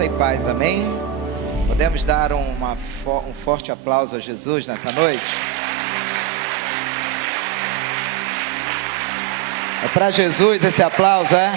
Graça e paz, amém? Podemos dar um forte aplauso a Jesus nessa noite? É para Jesus esse aplauso, é?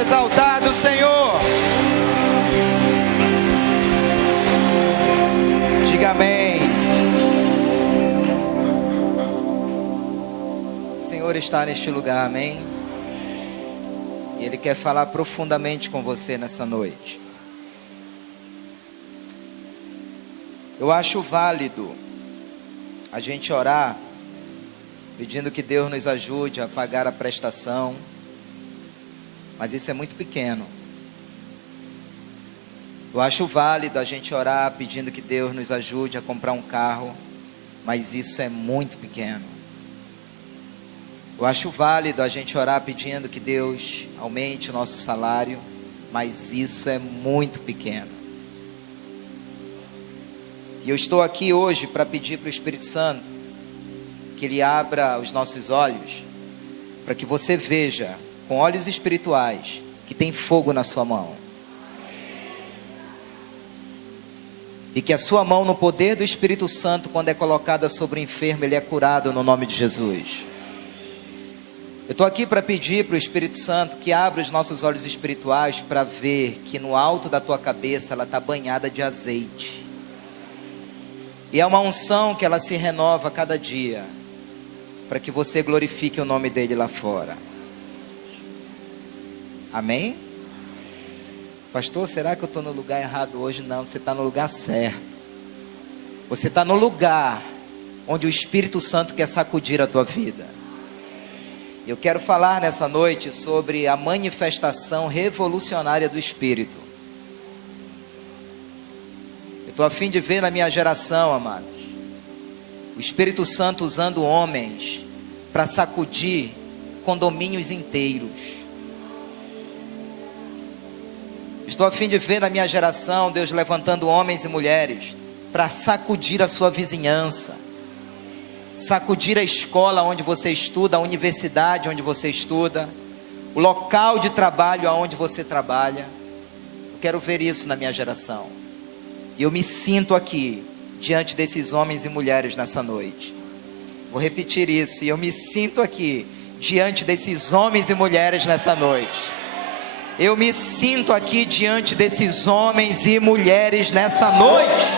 Exaltado, Senhor. Diga amém. O Senhor está neste lugar, amém? E Ele quer falar profundamente com você nessa noite. Eu acho válido a gente orar pedindo que Deus nos ajude a pagar a prestação. Mas isso é muito pequeno. Eu acho válido a gente orar pedindo que Deus nos ajude a comprar um carro, mas isso é muito pequeno. Eu acho válido a gente orar pedindo que Deus aumente o nosso salário, mas isso é muito pequeno. E eu estou aqui hoje para pedir para o Espírito Santo que Ele abra os nossos olhos, para que você veja com olhos espirituais, que tem fogo na sua mão. E que a sua mão, no poder do Espírito Santo, quando é colocada sobre o enfermo, ele é curado no nome de Jesus. Eu estou aqui para pedir para o Espírito Santo que abra os nossos olhos espirituais para ver que no alto da tua cabeça ela está banhada de azeite. E é uma unção que ela se renova a cada dia, para que você glorifique o nome dele lá fora. Amém? Pastor, será que eu estou no lugar errado hoje? Não, você está no lugar certo. Você está no lugar onde o Espírito Santo quer sacudir a tua vida. Eu quero falar nessa noite sobre a manifestação revolucionária do Espírito. Eu estou a fim de ver na minha geração, amados, o Espírito Santo usando homens para sacudir condomínios inteiros. Estou a fim de ver na minha geração Deus levantando homens e mulheres para sacudir a sua vizinhança, sacudir a escola onde você estuda, a universidade onde você estuda, o local de trabalho onde você trabalha. Eu quero ver isso na minha geração. E eu me sinto aqui diante desses homens e mulheres nessa noite. Vou repetir isso. E eu me sinto aqui diante desses homens e mulheres nessa noite. Eu me sinto aqui diante desses homens e mulheres nessa noite.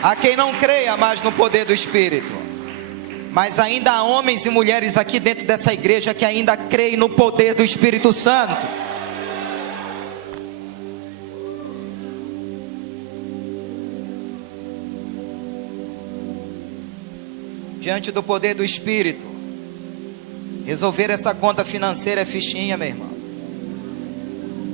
Há quem não creia mais no poder do Espírito, mas ainda há homens e mulheres aqui dentro dessa igreja que ainda creem no poder do Espírito Santo. Diante do poder do Espírito, resolver essa conta financeira é fichinha, meu irmão.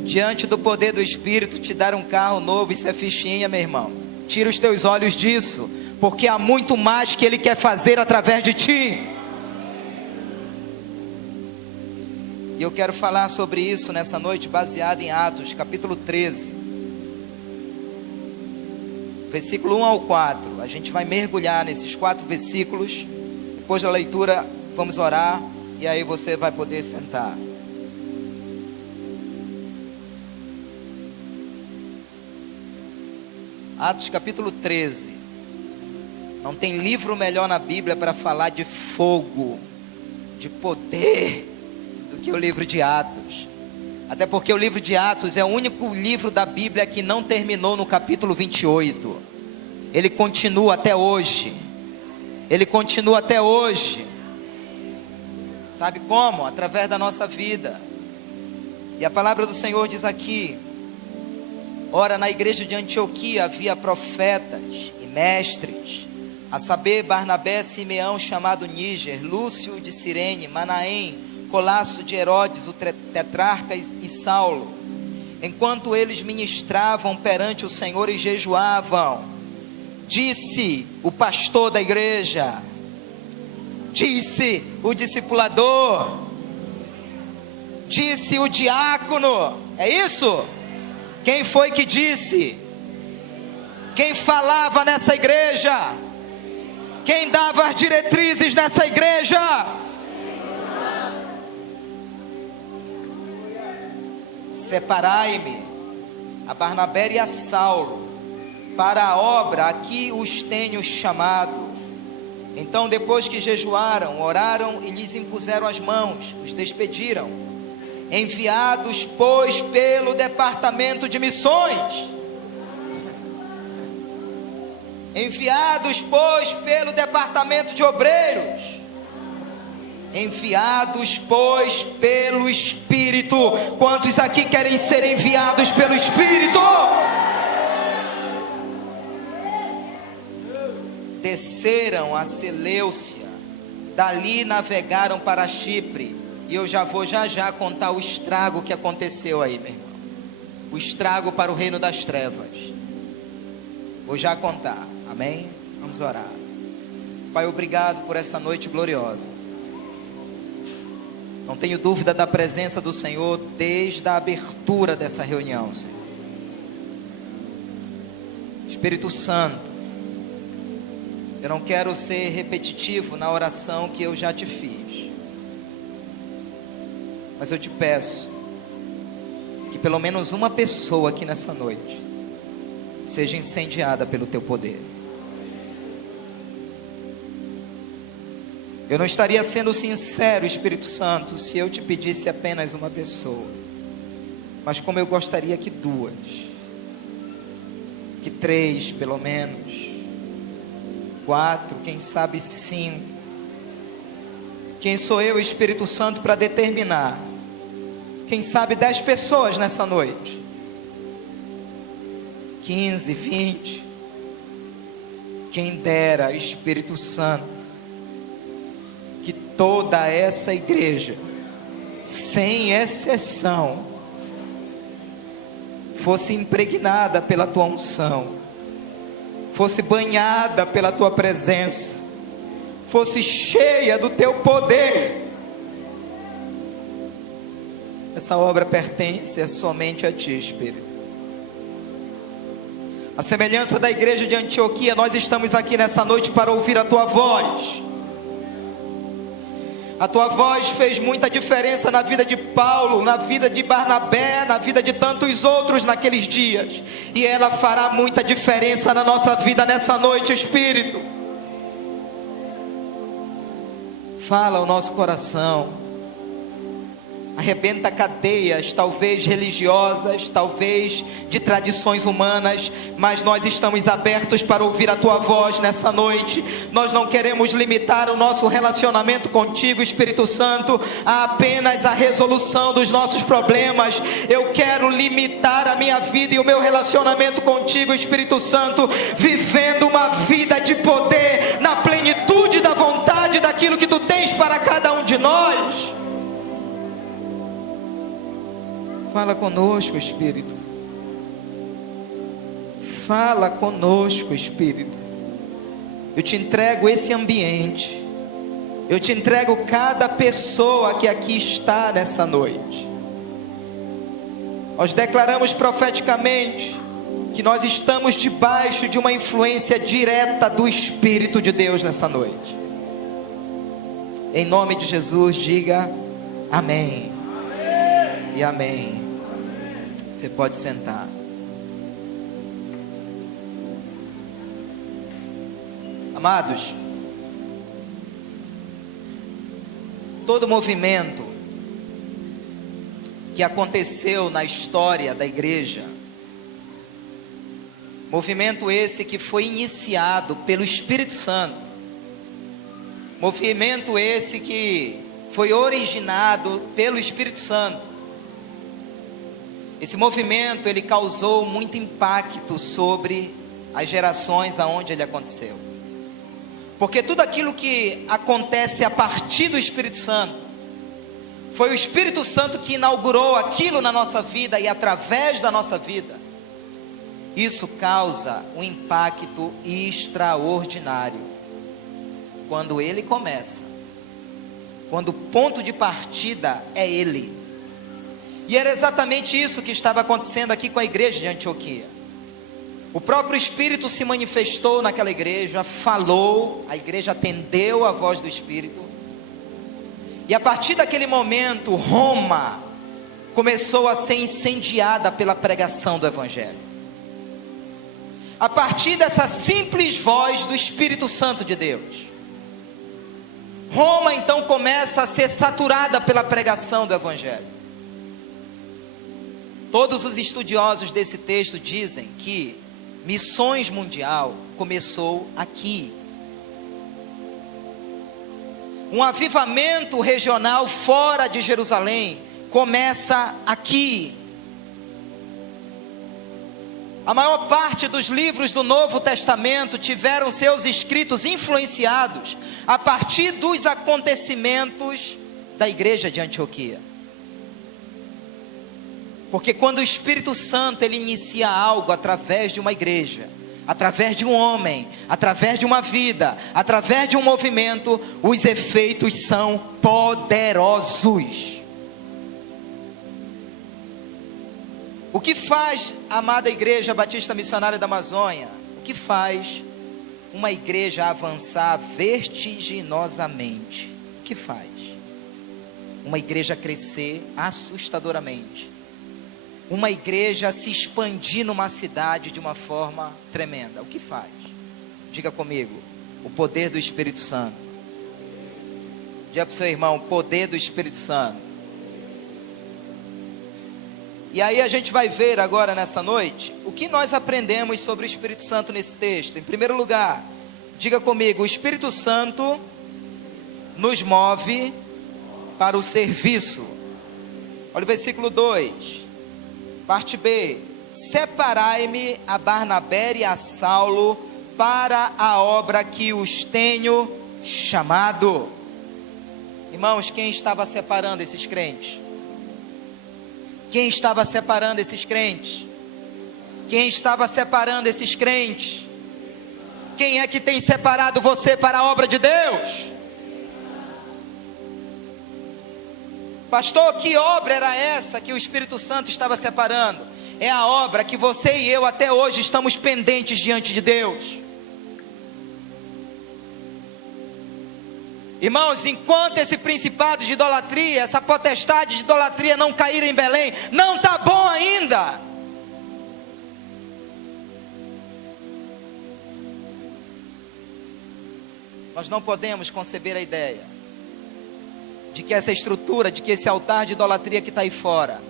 Diante do poder do Espírito, te dar um carro novo, isso é fichinha, meu irmão. Tira os teus olhos disso, porque há muito mais que Ele quer fazer através de ti. E eu quero falar sobre isso nessa noite, baseado em Atos, capítulo 13. Versículo 1 ao 4, a gente vai mergulhar nesses 4 versículos. Depois da leitura, vamos orar, e aí você vai poder sentar. Atos capítulo 13. Não tem livro melhor na Bíblia para falar de fogo, de poder, do que o livro de Atos. Até porque o livro de Atos é o único livro da Bíblia que não terminou no capítulo 28. Ele continua até hoje. Ele continua até hoje. Sabe como? Através da nossa vida. E a palavra do Senhor diz aqui: ora, na igreja de Antioquia havia profetas e mestres, a saber, Barnabé, Simeão, chamado Níger, Lúcio de Cirene, Manaém, Colasso de Herodes, o tetrarca, e Saulo. Enquanto eles ministravam perante o Senhor e jejuavam, disse o pastor da igreja, disse o discipulador, disse o diácono. É isso? Quem foi que disse? Quem falava nessa igreja? Quem dava as diretrizes nessa igreja? Separai-me a Barnabé e a Saulo para a obra a que os tenho chamado. Então, depois que jejuaram, oraram e lhes impuseram as mãos, os despediram, enviados, pois, pelo departamento de missões. Enviados, pois, pelo departamento de obreiros. Enviados, pois, pelo Espírito. Quantos aqui querem ser enviados pelo Espírito? Desceram a Seleucia, dali navegaram para Chipre. E eu já vou já contar o estrago que aconteceu aí, meu irmão. O estrago para o reino das trevas. Vou já contar, amém? Vamos orar. Pai, obrigado por essa noite gloriosa. Não tenho dúvida da presença do Senhor desde a abertura dessa reunião, Senhor. Espírito Santo, eu não quero ser repetitivo na oração que eu já te fiz, mas eu te peço que pelo menos uma pessoa aqui nessa noite seja incendiada pelo teu poder. Eu não estaria sendo sincero, Espírito Santo, se eu te pedisse apenas uma pessoa, mas como eu gostaria que duas, que três pelo menos, 4, quem sabe 5. Quem sou eu, Espírito Santo, para determinar? Quem sabe 10 pessoas nessa noite, 15, 20. Quem dera, Espírito Santo, que toda essa igreja, sem exceção, fosse impregnada pela tua unção, fosse banhada pela tua presença, fosse cheia do teu poder. Essa obra pertence somente a ti, Espírito. A semelhança da igreja de Antioquia, nós estamos aqui nessa noite para ouvir a tua voz. A tua voz fez muita diferença na vida de Paulo, na vida de Barnabé, na vida de tantos outros naqueles dias, e ela fará muita diferença na nossa vida nessa noite, Espírito. Fala ao nosso coração, arrebenta cadeias, talvez religiosas, talvez de tradições humanas, mas nós estamos abertos para ouvir a tua voz nessa noite. Nós não queremos limitar o nosso relacionamento contigo, Espírito Santo, a apenas a resolução dos nossos problemas. Eu quero limitar a minha vida e o meu relacionamento contigo, Espírito Santo, vivendo uma vida de poder, na plenitude da vontade daquilo que tu tens para cada um de nós. Fala conosco, Espírito. Fala conosco, Espírito. Eu te entrego esse ambiente. Eu te entrego cada pessoa que aqui está nessa noite. Nós declaramos profeticamente que nós estamos debaixo de uma influência direta do Espírito de Deus nessa noite. Em nome de Jesus, diga amém. E amém. Você pode sentar. Amados, todo movimento que aconteceu na história da igreja, movimento esse que foi iniciado pelo Espírito Santo, movimento esse que foi originado pelo Espírito Santo, esse movimento ele causou muito impacto sobre as gerações aonde ele aconteceu. Porque tudo aquilo que acontece a partir do Espírito Santo, foi o Espírito Santo que inaugurou aquilo na nossa vida, e através da nossa vida, isso causa um impacto extraordinário. Quando ele começa, quando o ponto de partida é ele. E era exatamente isso que estava acontecendo aqui com a igreja de Antioquia. O próprio Espírito se manifestou naquela igreja, falou, a igreja atendeu a voz do Espírito. E a partir daquele momento, Roma começou a ser incendiada pela pregação do Evangelho. A partir dessa simples voz do Espírito Santo de Deus, Roma então começa a ser saturada pela pregação do Evangelho. Todos os estudiosos desse texto dizem que missões mundial começou aqui. Um avivamento regional fora de Jerusalém começa aqui. A maior parte dos livros do Novo Testamento tiveram seus escritos influenciados a partir dos acontecimentos da igreja de Antioquia. Porque quando o Espírito Santo ele inicia algo através de uma igreja, através de um homem, através de uma vida, através de um movimento, os efeitos são poderosos. O que faz a amada Igreja Batista Missionária da Amazônia? O que faz uma igreja avançar vertiginosamente? O que faz? Uma igreja crescer assustadoramente. Uma igreja se expandir numa cidade de uma forma tremenda. O que faz? Diga comigo. O poder do Espírito Santo. Diga para o seu irmão, o poder do Espírito Santo. E aí a gente vai ver agora nessa noite, o que nós aprendemos sobre o Espírito Santo nesse texto. Em primeiro lugar, diga comigo, o Espírito Santo nos move para o serviço. Olha o versículo 2, parte B. Separai-me a Barnabé e a Saulo para a obra que os tenho chamado. Irmãos, quem estava separando esses crentes? Quem estava separando esses crentes? Quem estava separando esses crentes? Quem é que tem separado você para a obra de Deus? Pastor, que obra era essa que o Espírito Santo estava separando? É a obra que você e eu até hoje estamos pendentes diante de Deus. Irmãos, enquanto esse principado de idolatria, essa potestade de idolatria não cair em Belém, não está bom ainda. Nós não podemos conceber a ideia de que essa estrutura, de que esse altar de idolatria que está aí fora,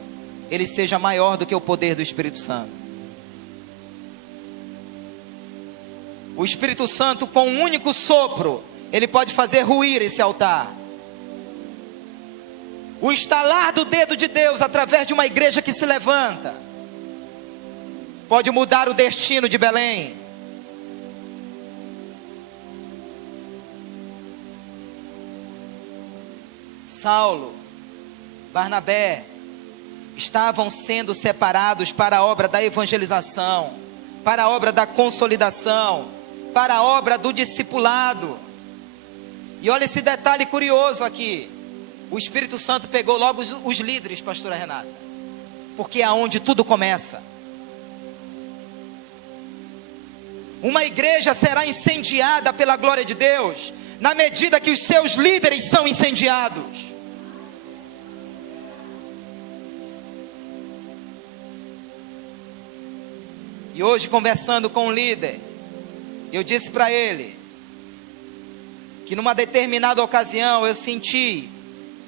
ele seja maior do que o poder do Espírito Santo. O Espírito Santo, com um único sopro, ele pode fazer ruir esse altar. O estalar do dedo de Deus através de uma igreja que se levanta pode mudar o destino de Belém. Saulo, Barnabé estavam sendo separados para a obra da evangelização, para a obra da consolidação, para a obra do discipulado. E olha esse detalhe curioso aqui. O Espírito Santo pegou logo os líderes, pastora Renata, porque é aonde tudo começa. Uma igreja será incendiada pela glória de Deus na medida que os seus líderes são incendiados. E hoje, conversando com um líder, eu disse para ele que numa determinada ocasião eu senti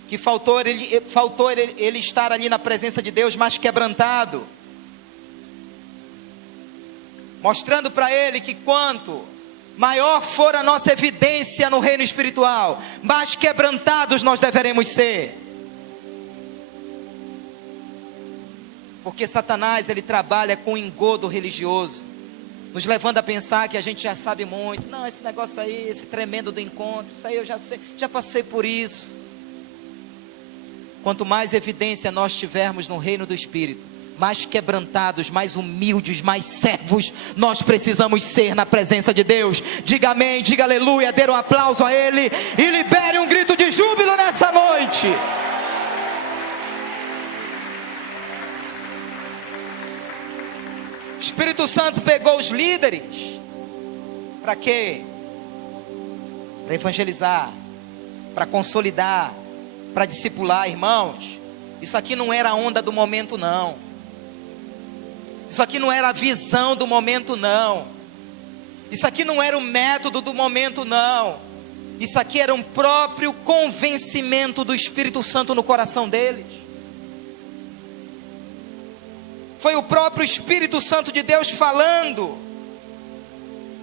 que faltou ele estar ali na presença de Deus mais quebrantado, mostrando para ele que quanto maior for a nossa evidência no reino espiritual, mais quebrantados nós deveremos ser. Porque Satanás, ele trabalha com engodo religioso. nos levando a pensar que a gente já sabe muito. Não, esse negócio aí, esse tremendo do encontro, isso aí eu já sei, já passei por isso. Quanto mais evidência nós tivermos no reino do Espírito, mais quebrantados, mais humildes, mais servos nós precisamos ser na presença de Deus. Diga amém, diga aleluia, dê um aplauso a Ele e libere um grito de júbilo nessa noite. O Espírito Santo pegou os líderes. Para quê? Para evangelizar, para consolidar, para discipular, irmãos. Isso aqui não era a onda do momento, não. Isso aqui não era a visão do momento, não. Isso aqui não era o método do momento, não. Isso aqui era um próprio convencimento do Espírito Santo no coração deles. Foi o próprio Espírito Santo de Deus falando.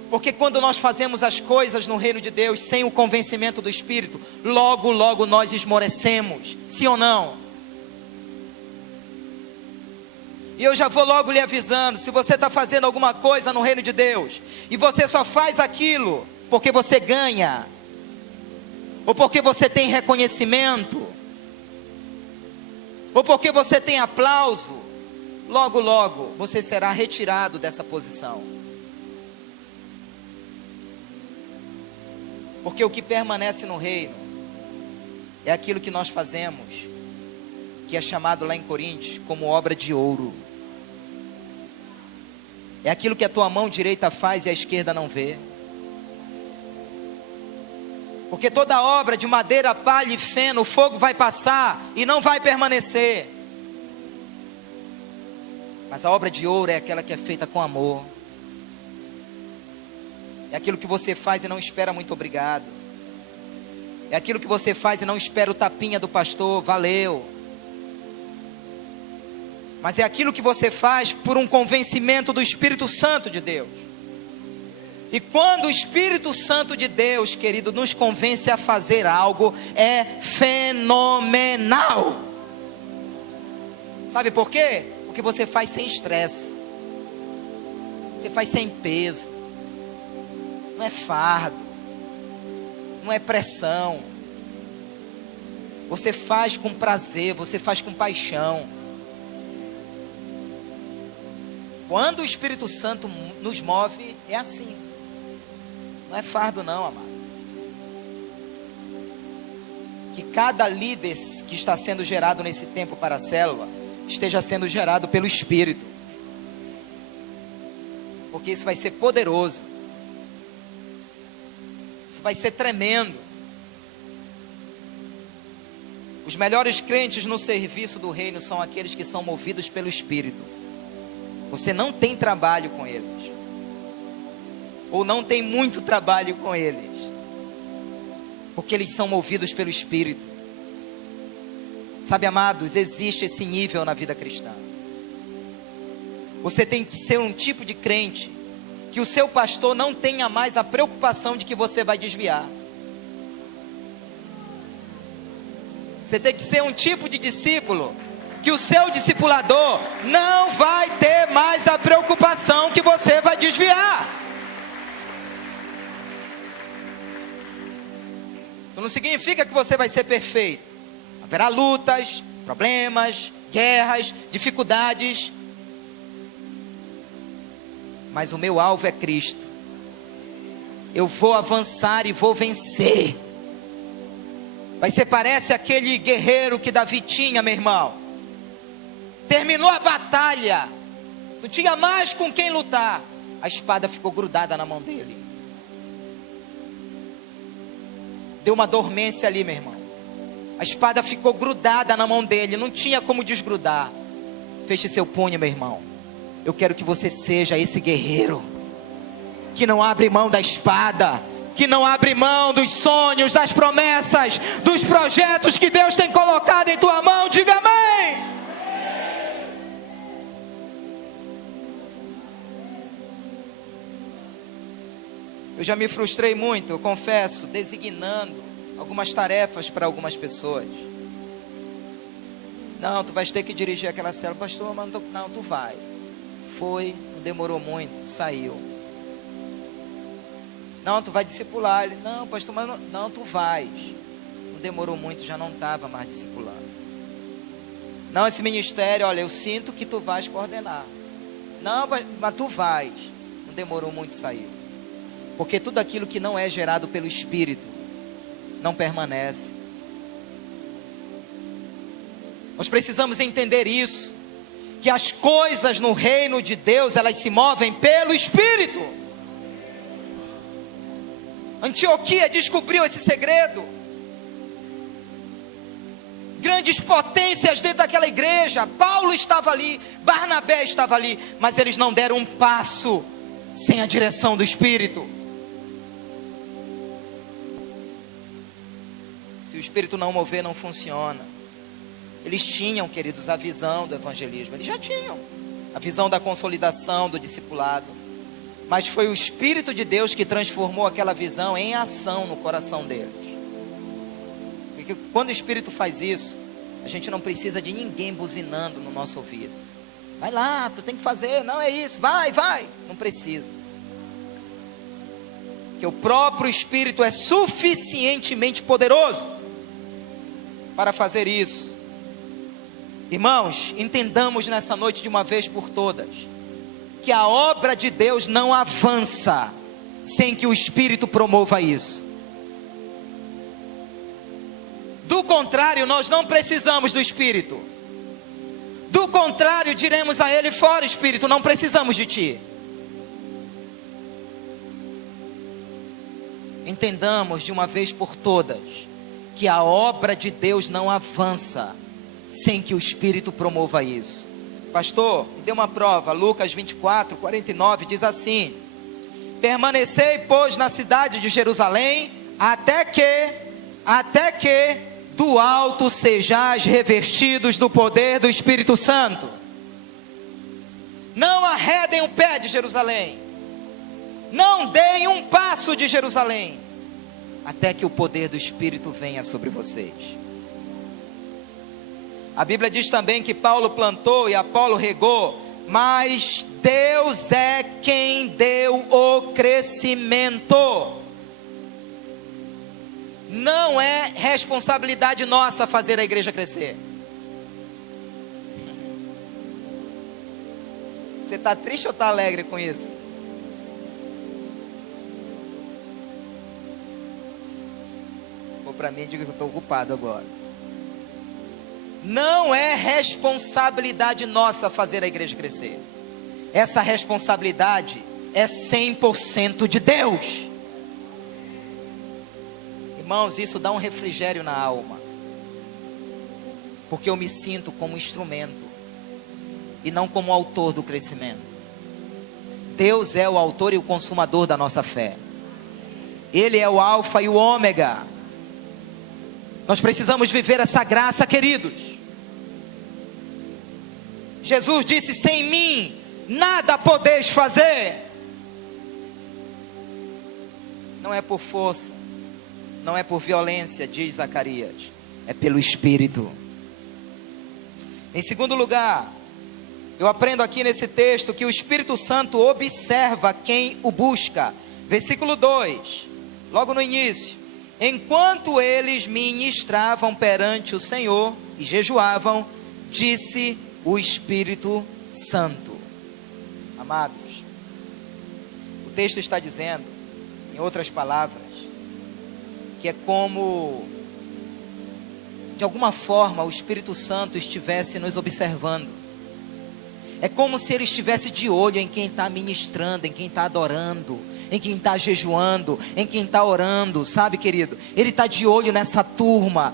Porque quando nós fazemos as coisas no reino de Deus sem o convencimento do Espírito, logo, logo nós esmorecemos. Sim ou não? E eu já vou logo lhe avisando, se você está fazendo alguma coisa no reino de Deus, e você só faz aquilo porque você ganha, ou porque você tem reconhecimento, ou porque você tem aplauso, logo, logo, você será retirado dessa posição. Porque o que permanece no reino, é aquilo que nós fazemos, que é chamado lá em Coríntios, como obra de ouro. É aquilo que a tua mão direita faz e a esquerda não vê. Porque toda obra de madeira, palha e feno, o fogo vai passar e não vai permanecer. Mas a obra de ouro é aquela que é feita com amor. É aquilo que você faz e não espera muito obrigado. É aquilo que você faz e não espera o tapinha do pastor, valeu. Mas é aquilo que você faz por um convencimento do Espírito Santo de Deus. E quando o Espírito Santo de Deus, querido, nos convence a fazer algo, é fenomenal. Sabe por quê? Porque você faz sem estresse. Você faz sem peso. Não é fardo. Não é pressão. Você faz com prazer, você faz com paixão. Quando o Espírito Santo nos move, é assim. Não é fardo não, amado. Que cada líder que está sendo gerado nesse tempo para a célula, esteja sendo gerado pelo Espírito. Porque isso vai ser poderoso. Isso vai ser tremendo. Os melhores crentes no serviço do reino são aqueles que são movidos pelo Espírito. Você não tem trabalho com eles, ou não tem muito trabalho com eles, porque eles são movidos pelo Espírito. Sabe, amados, existe esse nível na vida cristã. Você tem que ser um tipo de crente que o seu pastor não tenha mais a preocupação de que você vai desviar. Você tem que ser um tipo de discípulo que o seu discipulador não vai ter mais a preocupação que você vai desviar. Isso não significa que você vai ser perfeito. Haverá lutas, problemas, guerras, dificuldades. Mas o meu alvo é Cristo. Eu vou avançar e vou vencer. Vai ser, parece aquele guerreiro que Davi tinha, meu irmão. Terminou a batalha, não tinha mais com quem lutar, a espada ficou grudada na mão dele. Deu uma dormência ali, meu irmão. A espada ficou grudada na mão dele, não tinha como desgrudar. Feche seu punho, meu irmão. Eu quero que você seja esse guerreiro que não abre mão da espada, que não abre mão dos sonhos, das promessas, dos projetos que Deus tem colocado em tua mão. Diga amém. Eu já me frustrei muito, eu confesso, designando algumas tarefas para algumas pessoas. Não, tu vais ter que dirigir aquela célula. Pastor, mas não, tu vai. Foi, não demorou muito, saiu. Não, tu vai discipular. Ele, não, pastor, mas não, tu vais. Não demorou muito, já não estava mais discipulando. Não, esse ministério, olha, eu sinto que tu vais coordenar. Não, mas tu vais. Não demorou muito, saiu. Porque tudo aquilo que não é gerado pelo Espírito não permanece. Nós precisamos entender isso, que as coisas no reino de Deus, elas se movem pelo Espírito. Antioquia descobriu esse segredo. Grandes potências dentro daquela igreja. Paulo estava ali, Barnabé estava ali, mas eles não deram um passo sem a direção do Espírito. Se o Espírito não mover, não funciona. Eles tinham, queridos, a visão do evangelismo. Eles já tinham a visão da consolidação, do discipulado. Mas foi o Espírito de Deus que transformou aquela visão em ação no coração deles. Porque quando o Espírito faz isso, a gente não precisa de ninguém buzinando no nosso ouvido. Vai lá, tu tem que fazer, não é isso, vai. Não precisa. Porque o próprio Espírito é suficientemente poderoso para fazer isso. Irmãos, entendamos nessa noite de uma vez por todas, que a obra de Deus não avança sem que o Espírito promova isso. Do contrário, nós não precisamos do Espírito. Do contrário, diremos a Ele: fora Espírito, não precisamos de Ti. Entendamos de uma vez por todas, que a obra de Deus não avança sem que o Espírito promova isso. Pastor, me dê uma prova. Lucas 24, 49 diz assim: permanecei, pois, na cidade de Jerusalém, até que do alto sejais revestidos do poder do Espírito Santo. Não arredem o pé de Jerusalém, não deem um passo de Jerusalém, até que o poder do Espírito venha sobre vocês. A Bíblia diz também que Paulo plantou e Apolo regou, mas Deus é quem deu o crescimento. Não é responsabilidade nossa fazer a igreja crescer. Você está triste ou está alegre com isso? Ou para mim, diga que eu estou ocupado agora. Não é responsabilidade nossa fazer a igreja crescer. Essa responsabilidade é 100% de Deus. Irmãos, isso dá um refrigério na alma, porque eu me sinto como instrumento e não como autor do crescimento. Deus é o autor e o consumador da nossa fé. Ele é o alfa e o ômega. Nós precisamos viver essa graça, queridos. Jesus disse: sem mim nada podeis fazer. Não é por força, não é por violência, diz Zacarias, é pelo Espírito. Em segundo lugar, eu aprendo aqui nesse texto que o Espírito Santo observa quem o busca. Versículo 2, logo no início: enquanto eles ministravam perante o Senhor e jejuavam, disse o Espírito Santo. Amados, o texto está dizendo, em outras palavras, que é como, de alguma forma, o Espírito Santo estivesse nos observando. É como se ele estivesse de olho em quem está ministrando, em quem está adorando, em quem está jejuando, em quem está orando, sabe, querido? Ele está de olho nessa turma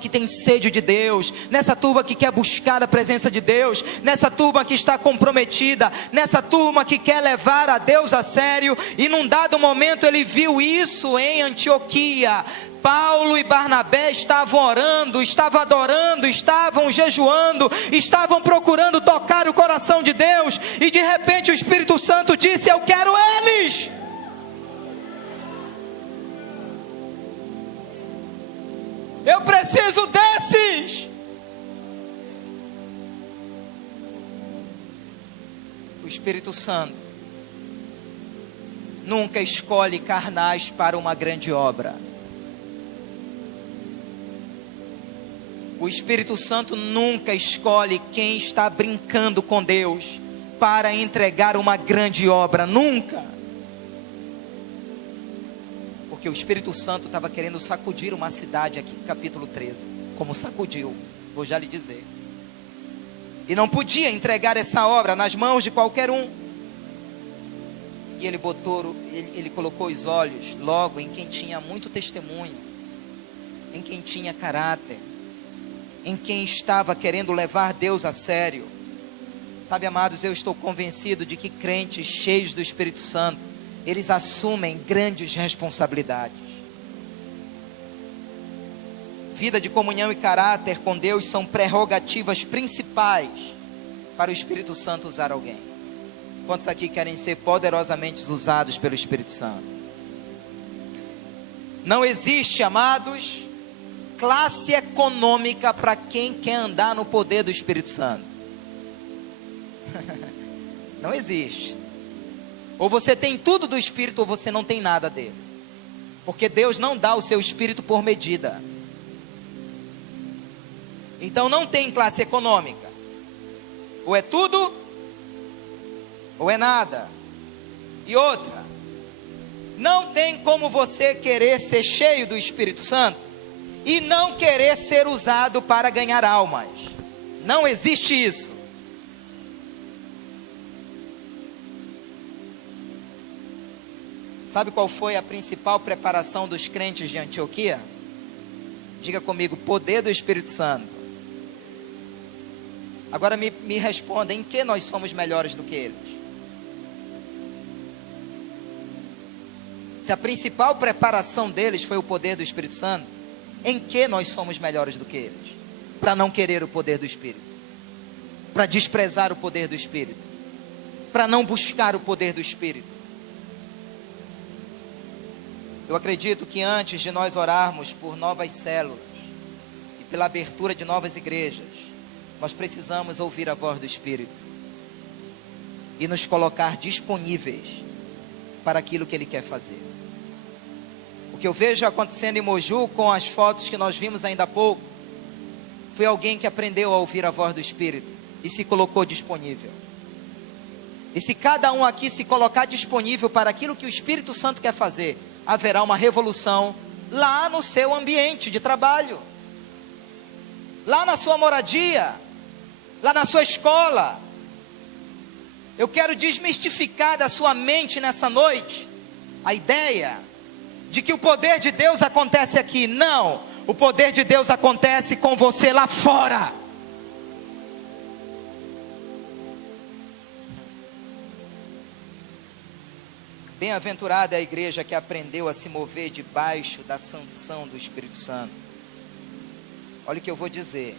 que tem sede de Deus, nessa turma que quer buscar a presença de Deus, nessa turma que está comprometida, nessa turma que quer levar a Deus a sério. E num dado momento ele viu isso em Antioquia. Paulo e Barnabé estavam orando, estavam adorando, estavam jejuando, estavam procurando tocar o coração de Deus, e de repente o Espírito Santo disse: eu quero eles. Eu preciso desses. O Espírito Santo nunca escolhe carnais para uma grande obra. O Espírito Santo nunca escolhe quem está brincando com Deus para entregar uma grande obra, nunca. Porque o Espírito Santo estava querendo sacudir uma cidade aqui, capítulo 13, como sacudiu, vou já lhe dizer. E não podia entregar essa obra nas mãos de qualquer um. E ele colocou os olhos logo em quem tinha muito testemunho, em quem tinha caráter, em quem estava querendo levar Deus a sério. Sabe, amados, eu estou convencido de que crentes cheios do Espírito Santo, eles assumem grandes responsabilidades. Vida de comunhão e caráter com Deus são prerrogativas principais para o Espírito Santo usar alguém. Quantos aqui querem ser poderosamente usados pelo Espírito Santo? Não existe, amados, classe econômica para quem quer andar no poder do Espírito Santo. Não existe. Ou você tem tudo do Espírito ou você não tem nada dele. Porque Deus não dá o seu Espírito por medida. Então não tem classe econômica. Ou é tudo ou é nada. E outra, não tem como você querer ser cheio do Espírito Santo e não querer ser usado para ganhar almas. Não existe isso. Sabe qual foi a principal preparação dos crentes de Antioquia? Diga comigo, poder do Espírito Santo. Agora me responda, em que nós somos melhores do que eles? Se a principal preparação deles foi o poder do Espírito Santo, em que nós somos melhores do que eles? Para não querer o poder do Espírito, para desprezar o poder do Espírito, para não buscar o poder do Espírito. Eu acredito que antes de nós orarmos por novas células e pela abertura de novas igrejas, nós precisamos ouvir a voz do Espírito e nos colocar disponíveis para aquilo que Ele quer fazer. O que eu vejo acontecendo em Moju, com as fotos que nós vimos ainda há pouco, foi alguém que aprendeu a ouvir a voz do Espírito e se colocou disponível. E se cada um aqui se colocar disponível para aquilo que o Espírito Santo quer fazer, haverá uma revolução lá no seu ambiente de trabalho, lá na sua moradia, lá na sua escola. Eu quero desmistificar da sua mente nessa noite a ideia de que o poder de Deus acontece aqui. Não, o poder de Deus acontece com você lá fora. Bem-aventurada é a igreja que aprendeu a se mover debaixo da sanção do Espírito Santo. Olha o que eu vou dizer.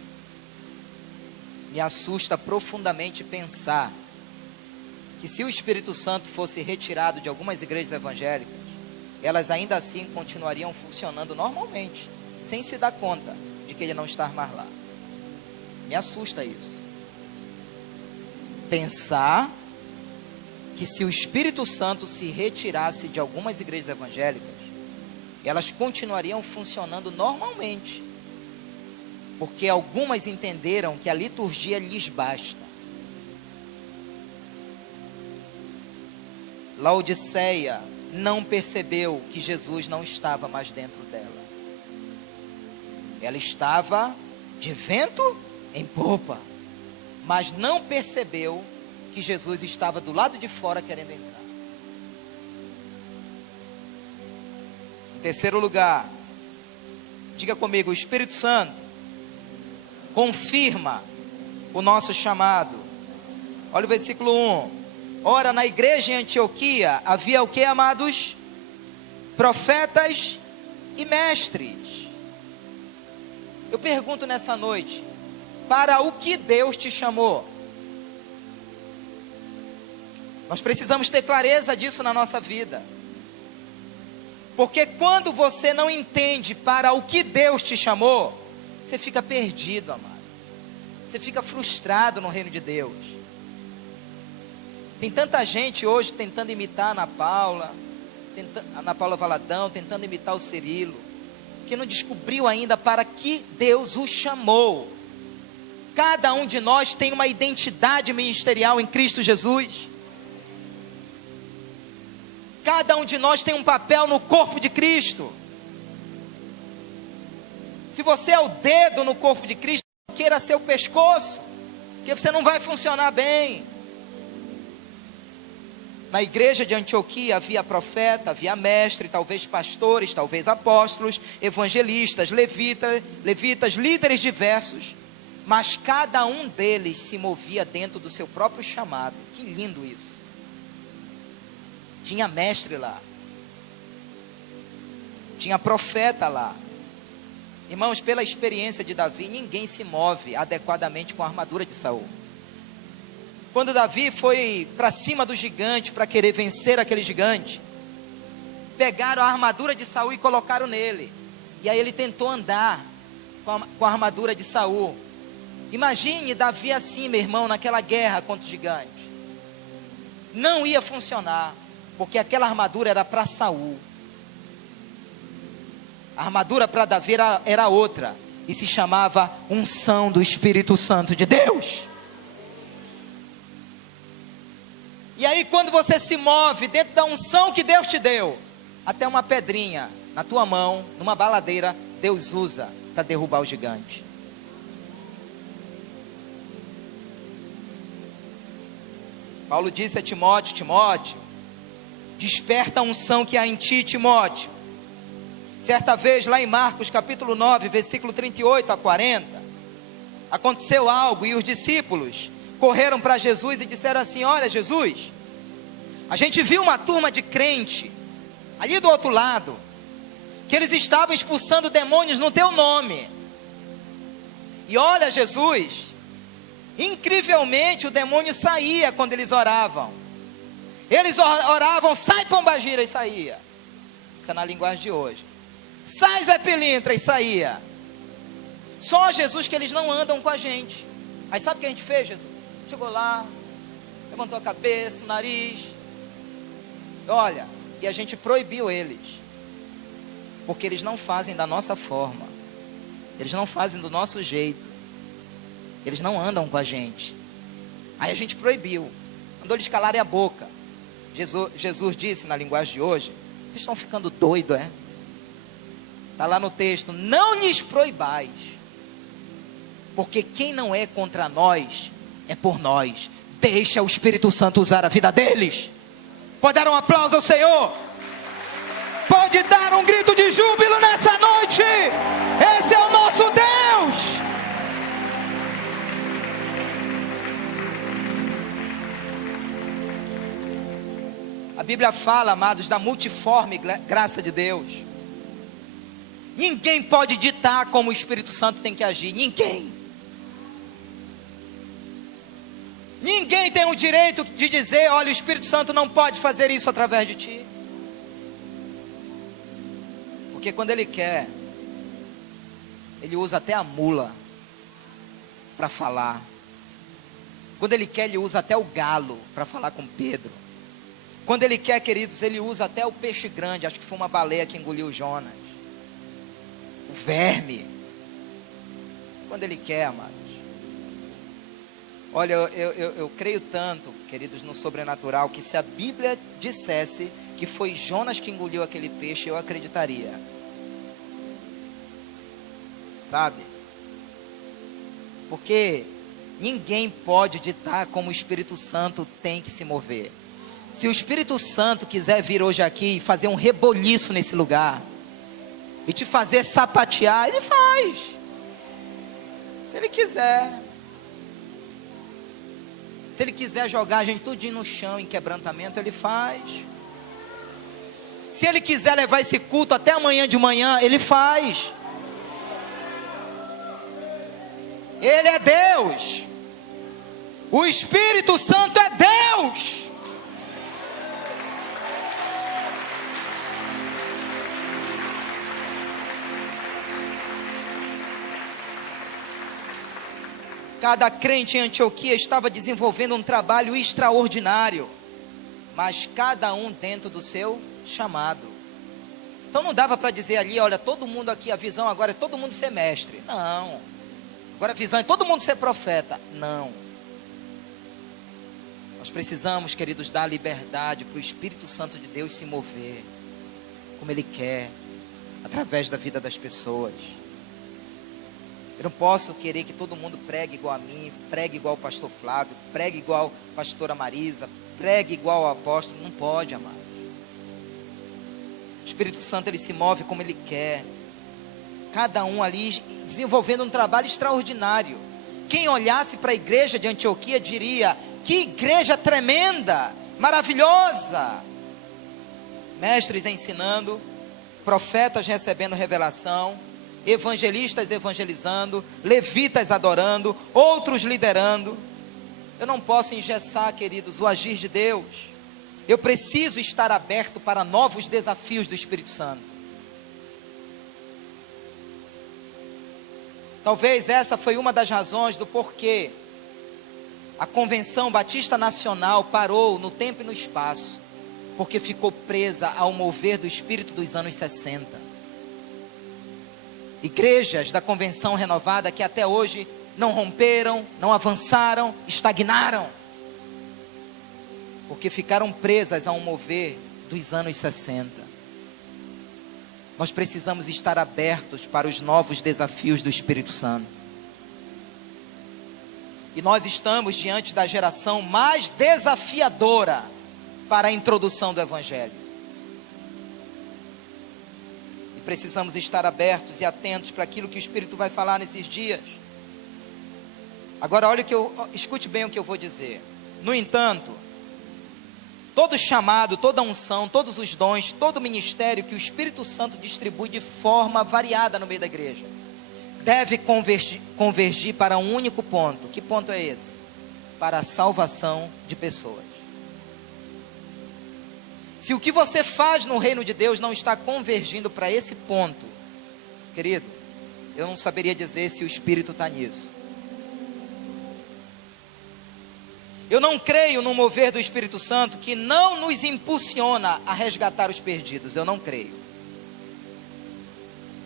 Me assusta profundamente pensar que se o Espírito Santo fosse retirado de algumas igrejas evangélicas, elas ainda assim continuariam funcionando normalmente, sem se dar conta de que ele não está mais lá. Me assusta isso. Pensar que se o Espírito Santo se retirasse de algumas igrejas evangélicas, elas continuariam funcionando normalmente, porque algumas entenderam que a liturgia lhes basta. Laodiceia não percebeu que Jesus não estava mais dentro dela. Ela estava de vento em popa, mas não percebeu que Jesus estava do lado de fora querendo entrar. Em terceiro lugar, diga comigo, o Espírito Santo confirma o nosso chamado. Olha o versículo 1. Ora, na igreja em Antioquia havia o que, amados? Profetas e mestres. Eu pergunto nessa noite, para o que Deus te chamou? Nós precisamos ter clareza disso na nossa vida. Porque quando você não entende para o que Deus te chamou, você fica perdido, amado. Você fica frustrado no reino de Deus. Tem tanta gente hoje tentando imitar a Ana Paula, Ana Paula Valadão, tentando imitar o Cirilo, que não descobriu ainda para que Deus o chamou. Cada um de nós tem uma identidade ministerial em Cristo Jesus. Cada um de nós tem um papel no corpo de Cristo. Se você é o dedo no corpo de Cristo, não queira ser o pescoço, porque você não vai funcionar bem. Na igreja de Antioquia havia profeta, havia mestre, talvez pastores, talvez apóstolos, evangelistas, levitas, líderes diversos, mas cada um deles se movia dentro do seu próprio chamado. Que lindo isso! Tinha mestre lá, tinha profeta lá. Irmãos, pela experiência de Davi, ninguém se move adequadamente com a armadura de Saul. Quando Davi foi para cima do gigante, para querer vencer aquele gigante, pegaram a armadura de Saul e colocaram nele, e aí ele tentou andar com a armadura de Saul. Imagine Davi assim, meu irmão, naquela guerra contra o gigante. Não ia funcionar, porque aquela armadura era para Saul. A armadura para Davi era outra, e se chamava unção do Espírito Santo de Deus. E aí quando você se move dentro da unção que Deus te deu, até uma pedrinha na tua mão, numa baladeira, Deus usa para derrubar o gigante. Paulo disse a Timóteo: Timóteo, desperta a unção que há em ti, Timóteo. Certa vez lá em Marcos capítulo 9, versículo 38 a 40, aconteceu algo e os discípulos correram para Jesus e disseram assim: olha Jesus, a gente viu uma turma de crente ali do outro lado, que eles estavam expulsando demônios no teu nome. E olha Jesus, incrivelmente o demônio saía quando eles oravam. Eles oravam, sai pombagira, e saía. Isso é na linguagem de hoje. Sai Zé Pilintra, e saía. Só Jesus que eles não andam com a gente. Aí sabe o que a gente fez, Jesus? Chegou lá, levantou a cabeça, o nariz, olha, e a gente proibiu eles, porque eles não fazem da nossa forma, eles não fazem do nosso jeito, eles não andam com a gente. Aí a gente proibiu, mandou eles calarem a boca. Jesus disse na linguagem de hoje: vocês estão ficando doidos, é? Está lá no texto: não lhes proibais, porque quem não é contra nós é por nós. Deixa o Espírito Santo usar a vida deles. Pode dar um aplauso ao Senhor? Pode dar um grito de júbilo nessa noite? Esse é o nosso Deus. A Bíblia fala, amados, da multiforme graça de Deus. Ninguém pode ditar como o Espírito Santo tem que agir. Ninguém tem o direito de dizer: olha, o Espírito Santo não pode fazer isso através de ti. Porque quando Ele quer, Ele usa até a mula para falar. Quando Ele quer, Ele usa até o galo para falar com Pedro. Quando Ele quer, queridos, Ele usa até o peixe grande. Acho que foi uma baleia que engoliu Jonas. O verme. Quando Ele quer, amados. Olha, eu creio tanto, queridos, no sobrenatural, que se a Bíblia dissesse que foi Jonas que engoliu aquele peixe, eu acreditaria. Sabe? Porque ninguém pode ditar como o Espírito Santo tem que se mover. Se o Espírito Santo quiser vir hoje aqui e fazer um reboliço nesse lugar, e te fazer sapatear, Ele faz. Se Ele quiser. Se Ele quiser jogar a gente tudinho no chão em quebrantamento, Ele faz. Se Ele quiser levar esse culto até amanhã de manhã, Ele faz. Ele é Deus. O Espírito Santo é Deus. Cada crente em Antioquia estava desenvolvendo um trabalho extraordinário, mas cada um dentro do seu chamado. Então não dava para dizer ali, olha, todo mundo aqui, a visão agora é todo mundo ser mestre. Não. Agora a visão é todo mundo ser profeta. Não. Nós precisamos, queridos, dar liberdade para o Espírito Santo de Deus se mover como Ele quer, através da vida das pessoas. Eu não posso querer que todo mundo pregue igual a mim, pregue igual o pastor Flávio, pregue igual a pastora Marisa, pregue igual ao apóstolo. Não pode, amado. O Espírito Santo, Ele se move como Ele quer. Cada um ali desenvolvendo um trabalho extraordinário. Quem olhasse para a igreja de Antioquia diria: que igreja tremenda, maravilhosa. Mestres ensinando, profetas recebendo revelação, evangelistas evangelizando, levitas adorando, outros liderando. Eu não posso engessar, queridos, o agir de Deus. Eu preciso estar aberto para novos desafios do Espírito Santo. Talvez essa foi uma das razões do porquê a Convenção Batista Nacional parou no tempo e no espaço, porque ficou presa ao mover do Espírito dos anos 60. Igrejas da Convenção Renovada que até hoje não romperam, não avançaram, estagnaram, porque ficaram presas a um mover dos anos 60. Nós precisamos estar abertos para os novos desafios do Espírito Santo. E nós estamos diante da geração mais desafiadora para a introdução do Evangelho. E precisamos estar abertos e atentos para aquilo que o Espírito vai falar nesses dias. Agora, escute bem o que eu vou dizer. No entanto, todo chamado, toda unção, todos os dons, todo ministério que o Espírito Santo distribui de forma variada no meio da igreja, deve convergir para um único ponto. Que ponto é esse? Para a salvação de pessoas. Se o que você faz no reino de Deus não está convergindo para esse ponto, querido, eu não saberia dizer se o Espírito está nisso. Eu não creio no mover do Espírito Santo que não nos impulsiona a resgatar os perdidos. Eu não creio.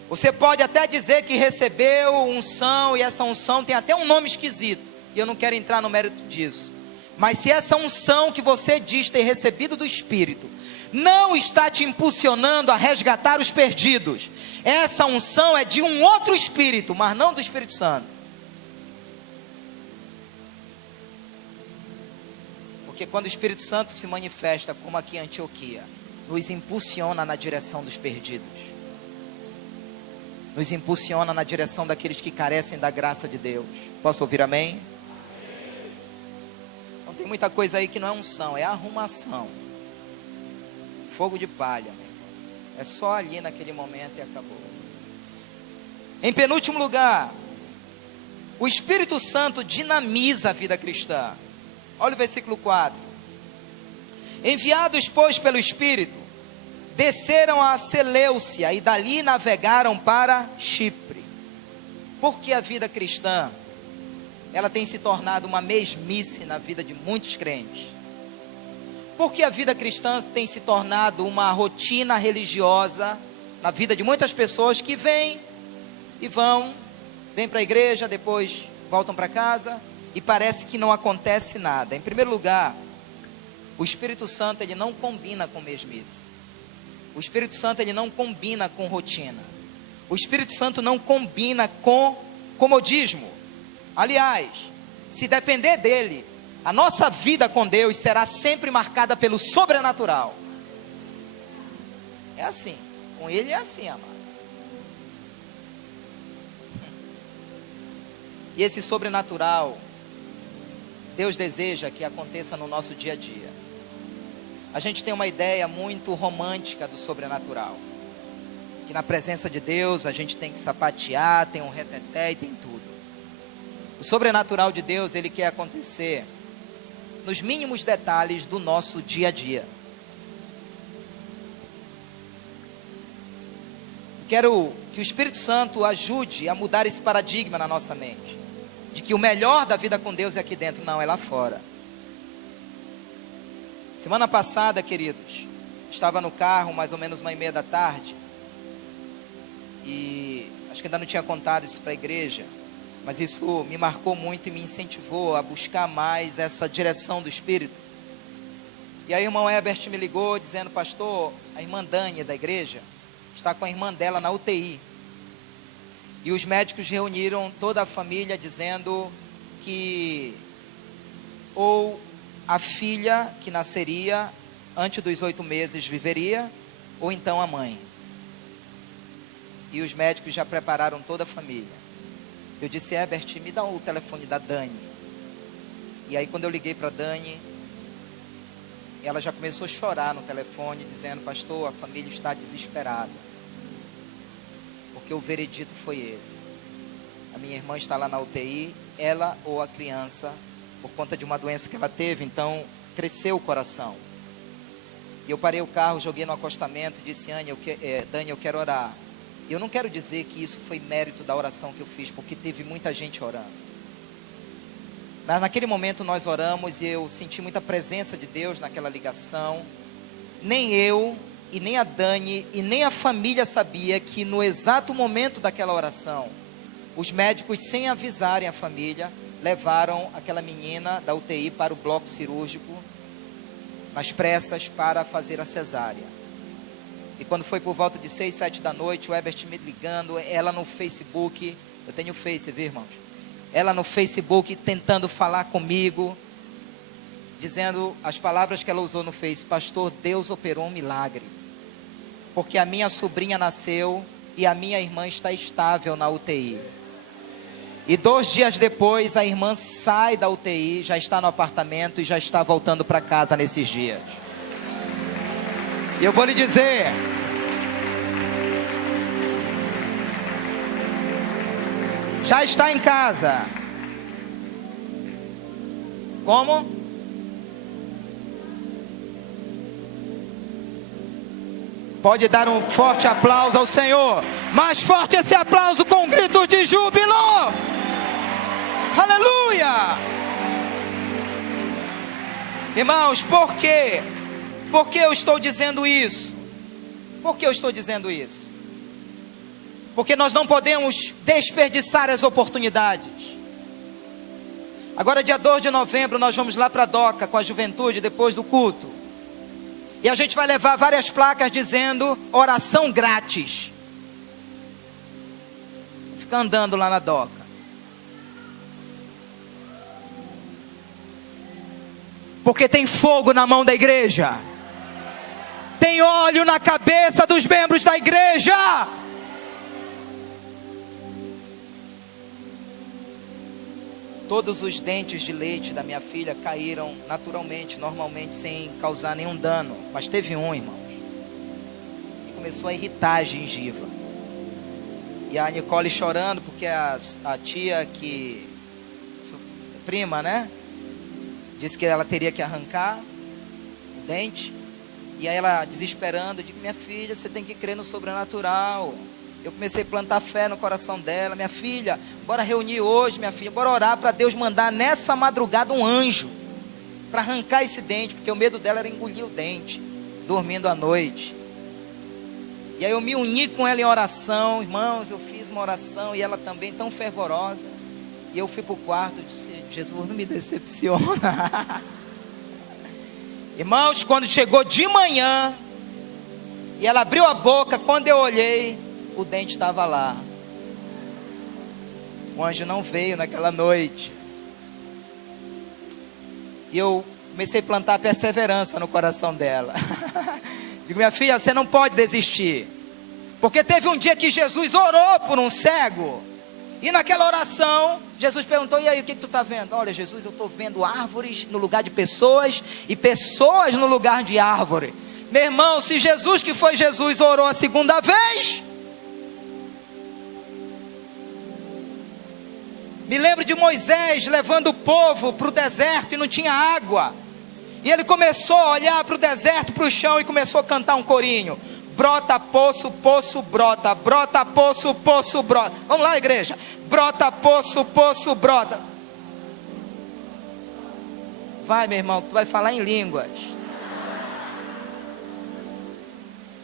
Você pode até dizer que recebeu unção, e essa unção tem até um nome esquisito, e eu não quero entrar no mérito disso. Mas se essa unção que você diz ter recebido do Espírito não está te impulsionando a resgatar os perdidos, essa unção é de um outro Espírito, mas não do Espírito Santo. Porque quando o Espírito Santo se manifesta, como aqui em Antioquia, nos impulsiona na direção dos perdidos, nos impulsiona na direção daqueles que carecem da graça de Deus. Posso ouvir amém? Então tem muita coisa aí que não é unção, é arrumação, fogo de palha, meu irmão. É só ali naquele momento e acabou. Em penúltimo lugar, o Espírito Santo dinamiza a vida cristã. Olha o versículo 4. Enviados, pois, pelo Espírito, desceram a Seleucia e dali navegaram para Chipre. Porque a vida cristã, ela tem se tornado uma mesmice na vida de muitos crentes. Porque a vida cristã tem se tornado uma rotina religiosa na vida de muitas pessoas que vêm e vêm para a igreja, depois voltam para casa e parece que não acontece nada. Em primeiro lugar, o Espírito Santo, ele não combina com mesmice. O Espírito Santo, ele não combina com rotina. O Espírito Santo não combina com comodismo. Aliás, se depender dele, a nossa vida com Deus será sempre marcada pelo sobrenatural. É assim, com ele é assim, amado. E esse sobrenatural, Deus deseja que aconteça no nosso dia a dia. A gente tem uma ideia muito romântica do sobrenatural, que na presença de Deus a gente tem que sapatear, tem um reteté e tem tudo. O sobrenatural de Deus, ele quer acontecer nos mínimos detalhes do nosso dia a dia. Quero que o Espírito Santo ajude a mudar esse paradigma na nossa mente, de que o melhor da vida com Deus é aqui dentro. Não, é lá fora. Semana passada, queridos, Estava no carro, mais ou menos 1h30 da tarde. E acho que ainda não tinha contado isso para a igreja. Mas isso me marcou muito e me incentivou a buscar mais essa direção do Espírito. E aí o irmão Herbert me ligou dizendo: pastor, a irmã Dani da igreja está com a irmã dela na UTI. E os médicos reuniram toda a família dizendo que ou a filha que nasceria antes dos 8 meses viveria, ou então a mãe. E os médicos já prepararam toda a família. Eu disse: Herbert, me dá o telefone da Dani. E aí quando eu liguei para a Dani, ela já começou a chorar no telefone, dizendo: pastor, a família está desesperada, porque o veredito foi esse. A minha irmã está lá na UTI, ela ou a criança, por conta de uma doença que ela teve. Então cresceu o coração. E eu parei o carro, joguei no acostamento e disse: Dani, eu quero orar. Eu não quero dizer que isso foi mérito da oração que eu fiz, porque teve muita gente orando. Mas naquele momento nós oramos e eu senti muita presença de Deus naquela ligação. Nem eu, e nem a Dani, e nem a família sabia que no exato momento daquela oração, os médicos, sem avisarem a família, levaram aquela menina da UTI para o bloco cirúrgico, nas pressas, para fazer a cesárea. E quando foi por volta de 6, 7 da noite, o Herbert me ligando, ela no Facebook, eu tenho Face, viu, irmãos? Ela no Facebook tentando falar comigo, dizendo as palavras que ela usou no Face: pastor, Deus operou um milagre, porque a minha sobrinha nasceu e a minha irmã está estável na UTI. E 2 dias depois, a irmã sai da UTI, já está no apartamento e já está voltando para casa nesses dias. E eu vou lhe dizer, já está em casa. Como? Pode dar um forte aplauso ao Senhor. Mais forte esse aplauso com gritos de júbilo. Aleluia! Irmãos, por quê? Por que eu estou dizendo isso? Por que eu estou dizendo isso? Porque nós não podemos desperdiçar as oportunidades. Agora, dia 2 de novembro, nós vamos lá para a Doca com a juventude, depois do culto. E a gente vai levar várias placas dizendo oração grátis. Fica andando lá na Doca. Porque tem fogo na mão da igreja. Tem óleo na cabeça dos membros da igreja. Todos os dentes de leite da minha filha caíram naturalmente, normalmente, sem causar nenhum dano. Mas teve um, irmãos, e começou a irritar a gengiva. E a Nicole chorando, porque a tia que... prima, né? Disse que ela teria que arrancar o dente. E aí ela desesperando, eu digo: minha filha, você tem que crer no sobrenatural. Eu comecei a plantar fé no coração dela. Minha filha, bora reunir hoje, minha filha, bora orar para Deus mandar nessa madrugada um anjo para arrancar esse dente, porque o medo dela era engolir o dente, dormindo à noite. E aí eu me uni com ela em oração, irmãos, eu fiz uma oração e ela também tão fervorosa. E eu fui para o quarto e disse: Jesus, não me decepciona. Irmãos, quando chegou de manhã e ela abriu a boca, quando eu olhei, o dente estava lá. O anjo não veio naquela noite. E eu comecei a plantar perseverança no coração dela. Digo: minha filha, você não pode desistir. Porque teve um dia que Jesus orou por um cego. E naquela oração, Jesus perguntou: e aí, o que tu está vendo? Olha, Jesus, eu estou vendo árvores no lugar de pessoas e pessoas no lugar de árvore. Meu irmão, se Jesus, que foi Jesus, orou a segunda vez, me lembro de Moisés levando o povo para o deserto e não tinha água. E ele começou a olhar para o deserto, para o chão, e começou a cantar um corinho: brota poço, poço brota, brota poço, poço brota. Vamos lá, igreja. Brota poço, poço brota. Vai, meu irmão, tu vai falar em línguas.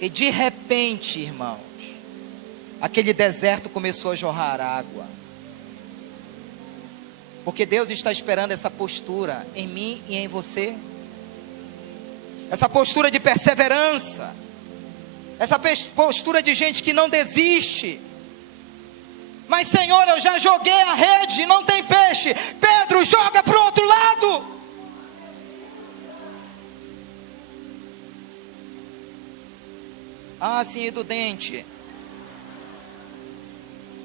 E de repente, irmãos, aquele deserto começou a jorrar água. Porque Deus está esperando essa postura em mim e em você. Essa postura de perseverança. Essa postura de gente que não desiste. Mas Senhor, eu já joguei a rede e não tem peixe. Pedro, joga para o outro lado. Ah, sim, do dente.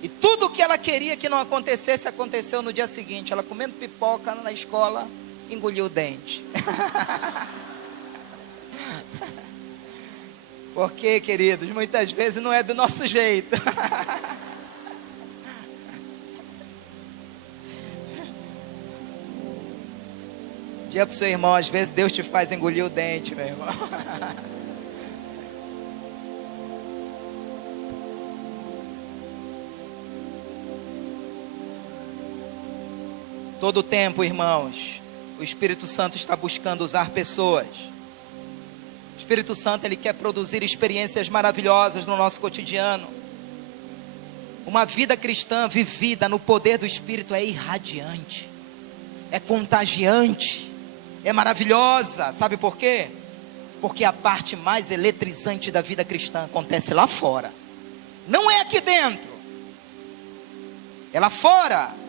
E tudo que ela queria que não acontecesse, aconteceu no dia seguinte. Ela comendo pipoca na escola, engoliu o dente. Porque, queridos, muitas vezes não é do nosso jeito. Diga para o seu irmão, às vezes Deus te faz engolir o dente, meu irmão. Todo tempo, irmãos, o Espírito Santo está buscando usar pessoas. O Espírito Santo, ele quer produzir experiências maravilhosas no nosso cotidiano. Uma vida cristã vivida no poder do Espírito é irradiante, é contagiante, é maravilhosa. Sabe por quê? Porque a parte mais eletrizante da vida cristã acontece lá fora. Não é aqui dentro, é lá fora.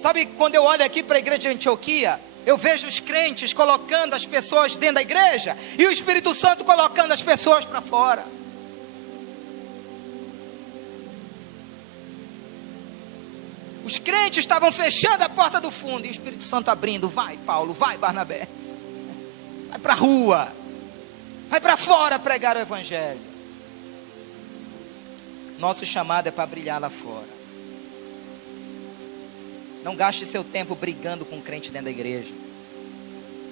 Sabe, quando eu olho aqui para a igreja de Antioquia, eu vejo os crentes colocando as pessoas dentro da igreja e o Espírito Santo colocando as pessoas para fora. Os crentes estavam fechando a porta do fundo e o Espírito Santo abrindo. Vai, Paulo, vai, Barnabé. Vai para a rua. Vai para fora pregar o evangelho. Nosso chamado é para brilhar lá fora. Não gaste seu tempo brigando com crente dentro da igreja.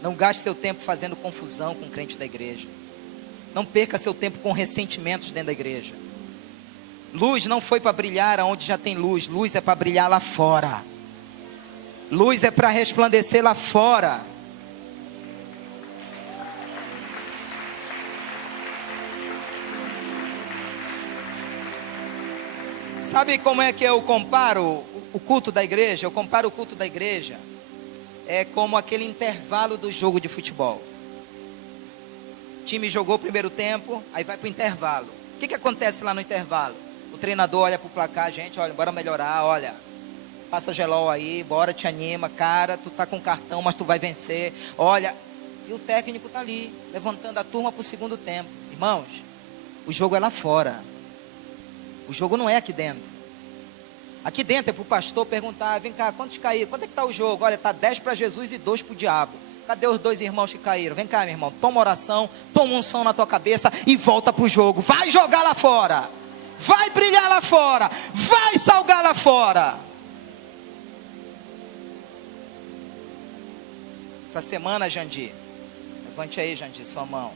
Não gaste seu tempo fazendo confusão com crente da igreja. Não perca seu tempo com ressentimentos dentro da igreja. Luz não foi para brilhar onde já tem luz. Luz é para brilhar lá fora. Luz é para resplandecer lá fora. Sabe como é que eu comparo o culto da igreja? Eu comparo o culto da igreja como aquele intervalo do jogo de futebol. O time jogou o primeiro tempo, aí vai para o intervalo. O que acontece lá no intervalo? O treinador olha para o placar, gente, olha, bora melhorar, olha, passa gelol aí, bora, te anima, cara, tu tá com cartão, mas tu vai vencer, olha. E o técnico tá ali, levantando a turma para o segundo tempo. Irmãos, o jogo é lá fora. O jogo não é aqui dentro. Aqui dentro é para o pastor perguntar, vem cá, quantos caíram? Quanto é que está o jogo? Olha, está 10 para Jesus e 2 para o diabo. Cadê os 2 irmãos que caíram? Vem cá, meu irmão, toma oração, toma unção na tua cabeça e volta para o jogo. Vai jogar lá fora. Vai brilhar lá fora. Vai salgar lá fora. Essa semana, Jandir, levante aí, Jandir, sua mão.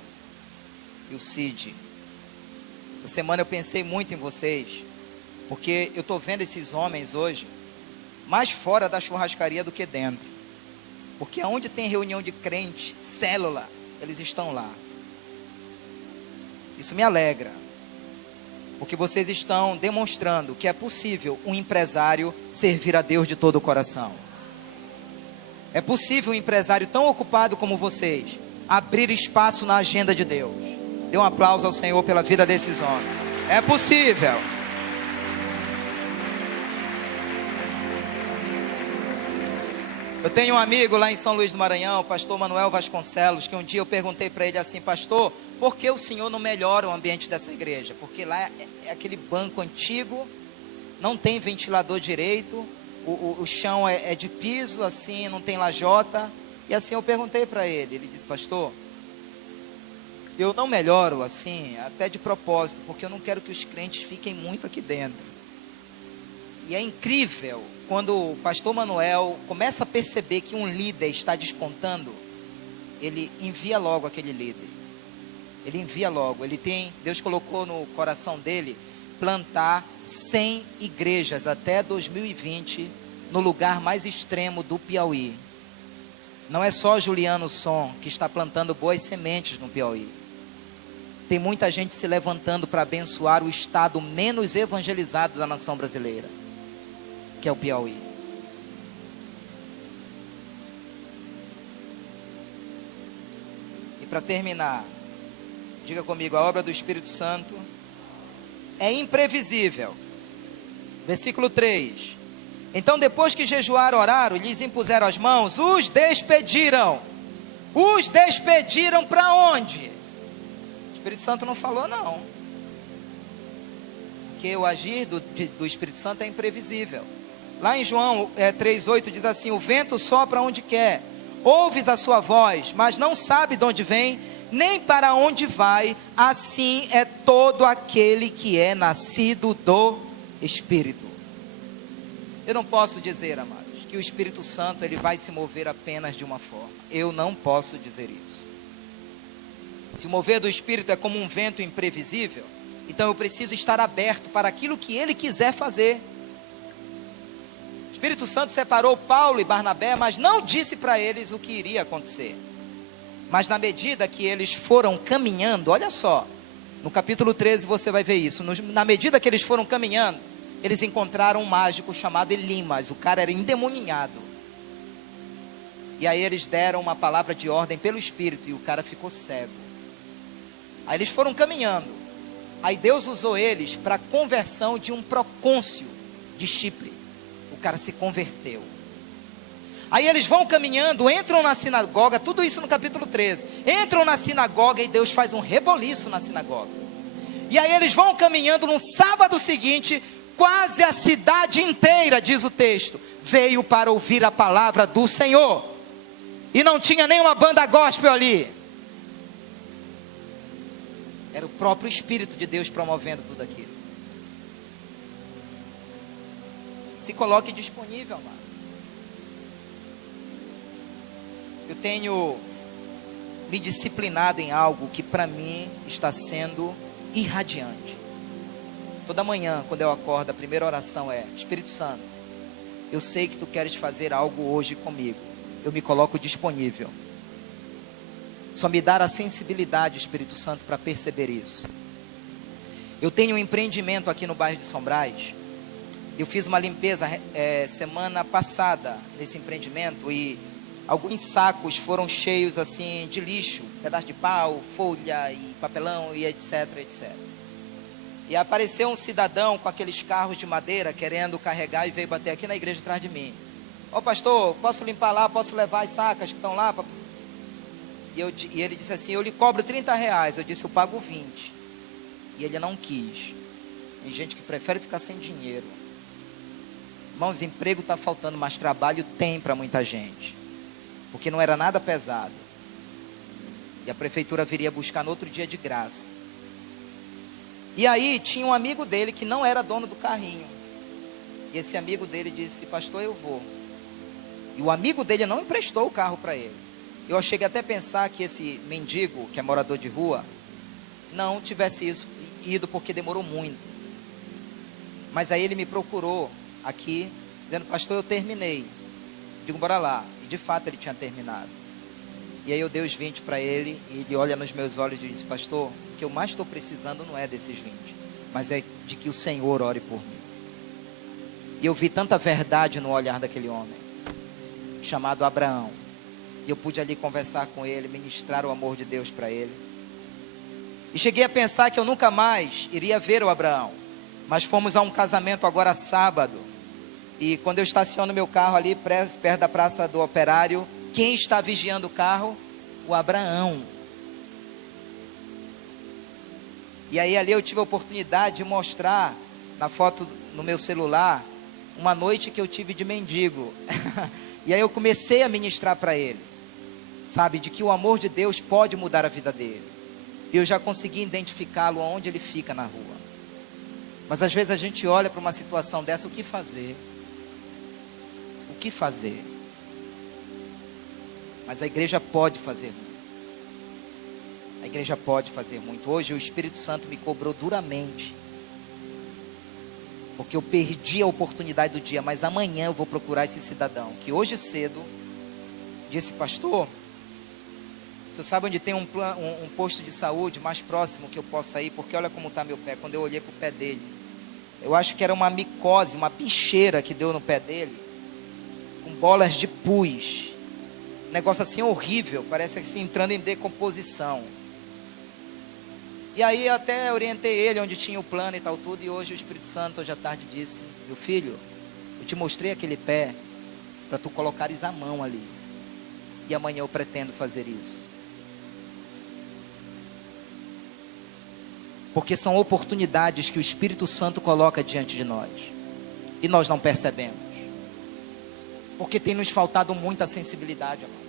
E o Cid. Essa semana eu pensei muito em vocês, porque eu estou vendo esses homens hoje mais fora da churrascaria do que dentro. Porque onde tem reunião de crente, célula, eles estão lá. Isso me alegra, porque vocês estão demonstrando que é possível um empresário servir a Deus de todo o coração. É possível um empresário tão ocupado como vocês abrir espaço na agenda de Deus. Dê um aplauso ao Senhor pela vida desses homens. É possível. Eu tenho um amigo lá em São Luís do Maranhão, o pastor Manuel Vasconcelos, que um dia eu perguntei para ele assim, pastor, por que o senhor não melhora o ambiente dessa igreja? Porque lá é aquele banco antigo, não tem ventilador direito, o chão é de piso, assim, não tem lajota. E assim eu perguntei para ele, ele disse, pastor, eu não melhoro assim, até de propósito, porque eu não quero que os crentes fiquem muito aqui dentro. E é incrível, quando o pastor Manuel começa a perceber que um líder está despontando, ele envia logo aquele líder. Ele envia logo, Deus colocou no coração dele, plantar 100 igrejas até 2020, no lugar mais extremo do Piauí. Não é só Juliano Som que está plantando boas sementes no Piauí. tem muita gente se levantando para abençoar o estado menos evangelizado da nação brasileira, que é o Piauí. E para terminar, diga comigo, a obra do Espírito Santo é imprevisível. Versículo 3. Então, depois que jejuaram, oraram, lhes impuseram as mãos, os despediram. Os despediram para onde? O Espírito Santo não falou, não. Porque o agir do Espírito Santo é imprevisível. Lá em João 3,8 diz assim: o vento sopra onde quer, ouves a sua voz, mas não sabe de onde vem, nem para onde vai. Assim é todo aquele que é nascido do Espírito. Eu não posso dizer, amados, que o Espírito Santo ele vai se mover apenas de uma forma. Eu não posso dizer isso. Se o mover do Espírito é como um vento imprevisível, então eu preciso estar aberto para aquilo que Ele quiser fazer. O Espírito Santo separou Paulo e Barnabé, mas não disse para eles o que iria acontecer. Mas na medida que eles foram caminhando, olha só, no capítulo 13 você vai ver isso, na medida que eles foram caminhando, eles encontraram um mágico chamado Elimas, o cara era endemoninhado. E aí eles deram uma palavra de ordem pelo Espírito e o cara ficou cego. Aí eles foram caminhando. Aí Deus usou eles para a conversão de um procônsul de Chipre. O cara se converteu. Aí eles vão caminhando, entram na sinagoga, tudo isso no capítulo 13. Entram na sinagoga e Deus faz um reboliço na sinagoga. E aí eles vão caminhando no sábado seguinte, quase a cidade inteira, diz o texto, veio para ouvir a palavra do Senhor. E não tinha nenhuma banda gospel ali. Era o próprio Espírito de Deus promovendo tudo aquilo. Se coloque disponível, amado. Eu tenho me disciplinado em algo que para mim está sendo irradiante. Toda manhã, quando eu acordo, a primeira oração é: Espírito Santo, eu sei que tu queres fazer algo hoje comigo. Eu me coloco disponível. Só me dar a sensibilidade, Espírito Santo, para perceber isso. Eu tenho um empreendimento aqui no bairro de São Brás. Eu fiz uma limpeza semana passada nesse empreendimento e alguns sacos foram cheios assim de lixo, pedaço de pau, folha e papelão e etc, etc. E apareceu um cidadão com aqueles carros de madeira querendo carregar e veio bater aqui na igreja atrás de mim. Ô pastor, posso limpar lá, posso levar as sacas que estão lá? E ele disse assim: eu lhe cobro R$30. Eu disse: eu pago 20. E ele não quis. Tem gente que prefere ficar sem dinheiro. Irmãos, emprego está faltando, mas trabalho tem para muita gente. Porque não era nada pesado. E a prefeitura viria buscar no outro dia de graça. E aí tinha um amigo dele que não era dono do carrinho. E esse amigo dele disse: pastor, eu vou. E o amigo dele não emprestou o carro para ele. Eu cheguei até a pensar que esse mendigo, que é morador de rua, não tivesse ido porque demorou muito. Mas aí ele me procurou aqui, dizendo: pastor, eu terminei. Digo: bora lá. E de fato ele tinha terminado. E aí eu dei os 20 para ele, e ele olha nos meus olhos e diz: pastor, o que eu mais estou precisando não é desses 20, mas é de que o Senhor ore por mim. E eu vi tanta verdade no olhar daquele homem, chamado Abraão. E eu pude ali conversar com ele, ministrar o amor de Deus para ele. E cheguei a pensar que eu nunca mais iria ver o Abraão. Mas fomos a um casamento agora sábado. E quando eu estaciono meu carro ali perto da Praça do Operário, quem está vigiando o carro? O Abraão. E aí ali eu tive a oportunidade de mostrar na foto no meu celular uma noite que eu tive de mendigo. E aí eu comecei a ministrar para ele, sabe, de que o amor de Deus pode mudar a vida dele. E eu já consegui identificá-lo onde ele fica na rua. Mas às vezes a gente olha para uma situação dessa, o que fazer? O que fazer? Mas a igreja pode fazer muito. A igreja pode fazer muito. Hoje o Espírito Santo me cobrou duramente, porque eu perdi a oportunidade do dia. Mas amanhã eu vou procurar esse cidadão, que hoje cedo disse: pastor, se Tu sabe onde tem um posto de saúde mais próximo que eu possa ir? Porque olha como está meu pé. Quando eu olhei para o pé dele, eu acho que era uma micose, uma bicheira que deu no pé dele, com bolas de pus. Um negócio assim horrível, parece assim entrando em decomposição. E aí eu até orientei ele onde tinha o plano e tal tudo. E hoje o Espírito Santo, hoje à tarde, disse: meu filho, eu te mostrei aquele pé para tu colocares a mão ali. E amanhã eu pretendo fazer isso. Porque são oportunidades que o Espírito Santo coloca diante de nós. E nós não percebemos. Porque tem nos faltado muita sensibilidade, amados.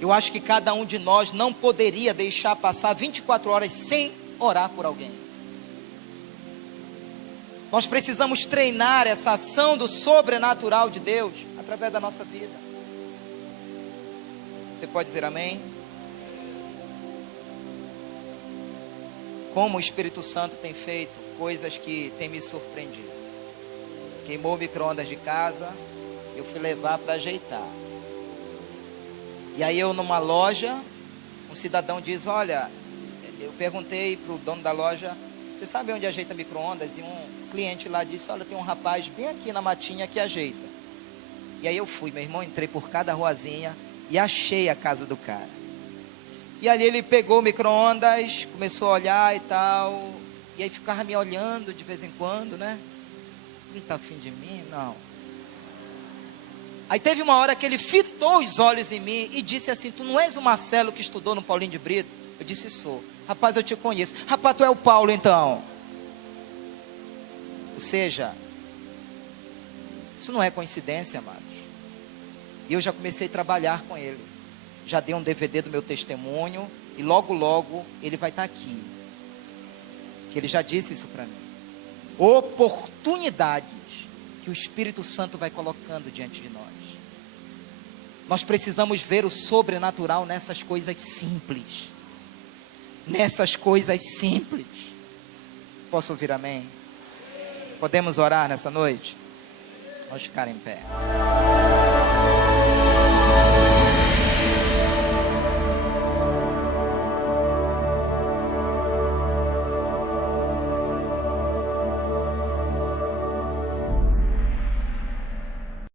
Eu acho que cada um de nós não poderia deixar passar 24 horas sem orar por alguém. Nós precisamos treinar essa ação do sobrenatural de Deus através da nossa vida. Você pode dizer amém? Como o Espírito Santo tem feito coisas que tem me surpreendido. Queimou o micro-ondas de casa, eu fui levar para ajeitar. E aí eu numa loja, um cidadão diz: olha, eu perguntei para o dono da loja, você sabe onde ajeita micro-ondas? E um cliente lá disse: olha, tem um rapaz bem aqui na matinha que ajeita. E aí eu fui, meu irmão, entrei por cada ruazinha e achei a casa do cara. E ali ele pegou o micro-ondas, começou a olhar e tal. E aí ficava me olhando de vez em quando, né? Ele está afim de mim? Não. Aí teve uma hora que ele fitou os olhos em mim e disse assim: tu não és o Marcelo que estudou no Paulinho de Brito? Eu disse: sou. Rapaz, eu te conheço. Rapaz, tu é o Paulo então. Ou seja, isso não é coincidência, amados. E eu já comecei a trabalhar com ele. Já dei um DVD do meu testemunho. E logo, logo, ele vai estar aqui. Que ele já disse isso para mim. Oportunidades que o Espírito Santo vai colocando diante de nós. Nós precisamos ver o sobrenatural nessas coisas simples. Nessas coisas simples. Posso ouvir amém? Podemos orar nessa noite? Vamos ficar em pé.